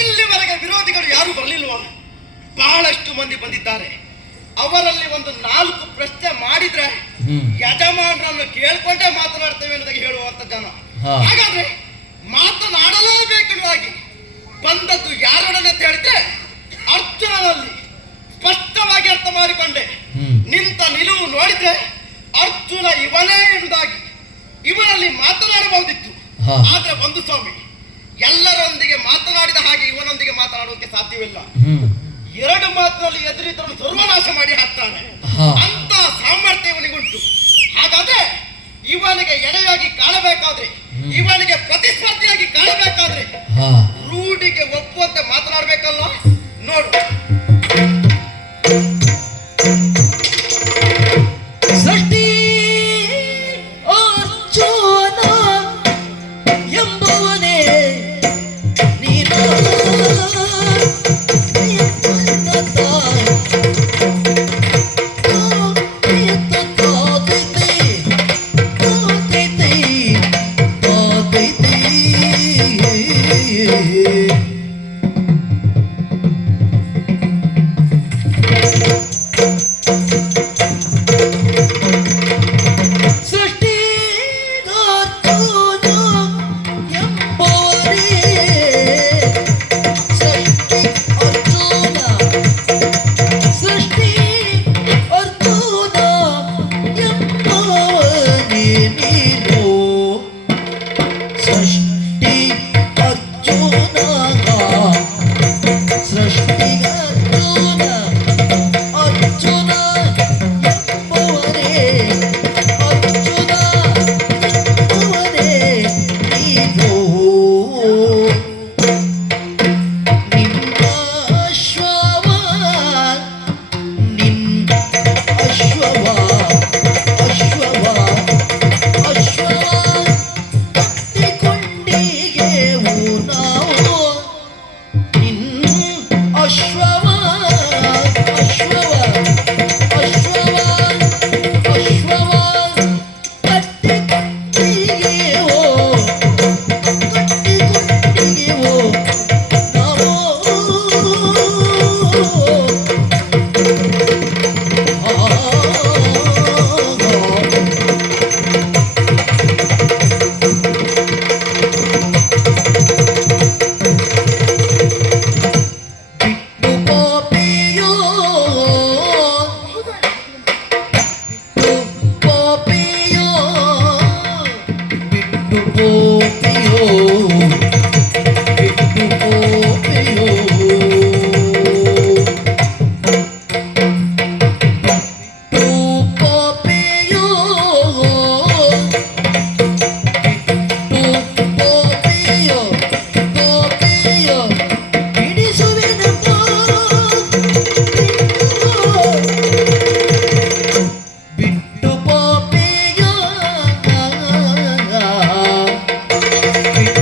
ಇಲ್ಲಿವರೆಗೆ ವಿರೋಧಿಗಳು ಯಾರು ಬರಲಿಲ್ವಾ? ಬಹಳಷ್ಟು ಮಂದಿ ಬಂದಿದ್ದಾರೆ. ಅವರಲ್ಲಿ ಒಂದು ನಾಲ್ಕು ಪ್ರಶ್ನೆ ಮಾಡಿದ್ರೆ ಯಜಮಾನರನ್ನು ಕೇಳ್ಕೊಂಡೆ ಮಾತನಾಡ್ತೇವೆ ಅನ್ನೋದಾಗಿ ಹೇಳುವಂತ ಜನ. ಹಾಗಾದ್ರೆ ಮಾತನಾಡಲೇಬೇಕೆನ್ನುವಾಗಿ ಬಂದದ್ದು ಯಾರೊಡನೆ ಹೇಳಿದ್ರೆ ಅರ್ಜುನನಲ್ಲಿ ಸ್ಪಷ್ಟವಾಗಿ ಅರ್ಥ ಮಾಡಿಕೊಂಡೆ. ನಿಂತ ನಿಲುವು ನೋಡಿದ್ರೆ ಅರ್ಜುನ ಇವನೇ ಎಂಬುದಾಗಿ ಇವನಲ್ಲಿ ಮಾತನಾಡಬಹುದಿತ್ತು. ಆದ್ರೆ ಒಂದು ಸ್ವಾಮಿ ಎಲ್ಲರೊಂದಿಗೆ ಮಾತನಾಡಿದ ಹಾಗೆ ಇವನೊಂದಿಗೆ ಮಾತನಾಡುವುದಕ್ಕೆ ಸಾಧ್ಯವಿಲ್ಲ. ಎರಡು ಮಾತಿನಲ್ಲಿ ಎದುರಿದ್ದನ್ನು ಸರ್ವನಾಶ ಮಾಡಿ ಹಾಕ್ತಾನೆ.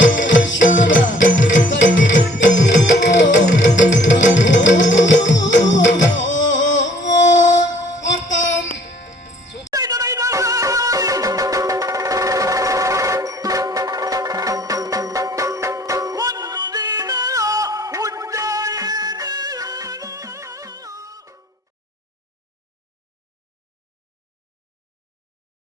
Thank you.